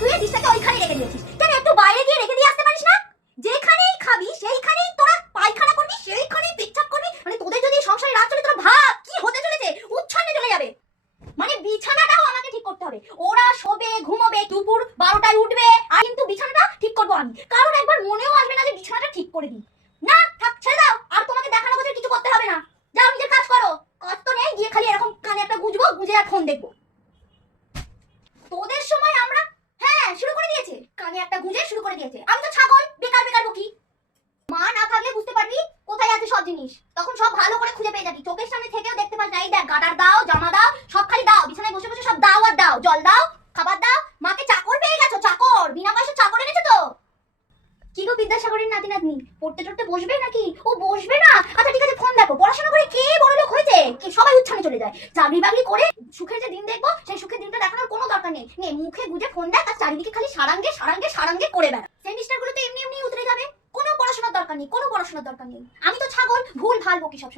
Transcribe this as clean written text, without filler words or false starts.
ধুয়ে ডিশটাকে ওইখানে রেখে দিয়েছিস। কেন একটু বাইরে গিয়ে রেখে দিয়ে আসতে পারিস না? যেখানেই খাবি সেইখানেই তোরা পায়খানা করবি, সেইখানেই পেচ্ছাপ করবি। মানে তোদের যদি সংসারে রাত চলে, তোরা ভাব কি হতে চলেছে, উচ্ছন্নে চলে যাবে। মানে বিছানাটাও আমাকে ঠিক করতে হবে। ওরা শোবে, ঘুমোবে, দুপুর 12টায় উঠবে, আর কিন্তু বিছানাটা ঠিক করবো আমি। কারণ একবার মনেও আসবে না যে বিছানাটা ঠিক করে দিই। না থাক, ছেড়ে দাও। আর তোমাকে দেখানো গোছের কিছু করতে হবে না। যাও নিজের কাজ করো। কাজ তো নেই, গিয়ে খালি এরকম কানে একটা গুজবো, গুজে আর ফোন দেখবো। তোদের সময় আমরা শুরু করে দিয়েছে, কানে একটা গুজে শুরু করে দিয়েছে। আমি তো ছাগল, বেকার বেকার বকি। মা না থাকলে বুঝতে পারবি কোথায় আছে সব জিনিস, তখন সব ভালো করে খুঁজে পেয়ে যাবি। চোখের সামনে থেকেও দেখতে পাস না। এই দেখ, গাডার দাও, জামা দাও, সব খালি দাও। বিছানায় বসে বসে সব দাও আর দাও, জল দাও, খাবার দাও। মাকে চাকর পেয়ে গেছো, চাকর, বিনা পয়সা চাকর এনেছো তো। কি গো বিদ্যাসাগরের নাতি নাতনি, পড়তে টড়তে বসবে নাকি? ও বসবে না? আচ্ছা ঠিক আছে, ফোন দেখো। পড়াশোনা করে কে বড় লোক হয়েছে? কি সবাই উচ্ছন্নে চলে যায়। চাকরি বাকরি করে সুখের যে দিন দেখবো, সেই সুখের দিনটা দেখানোর কোনো দরকার নেই। নে মুখে গুজে ফোন দেখ, আর চারিদিকে খালি সারাঙ্গে সারাঙ্গে সারাঙ্গে করে বেড়া। সেমিস্টার গুলো তো এমনি এমনি উতরে যাবে। কোনো পড়াশোনার দরকার নেই, কোনো পড়াশোনার দরকার নেই। আমি তো ছাগল, ভুল ভাল বকি সব।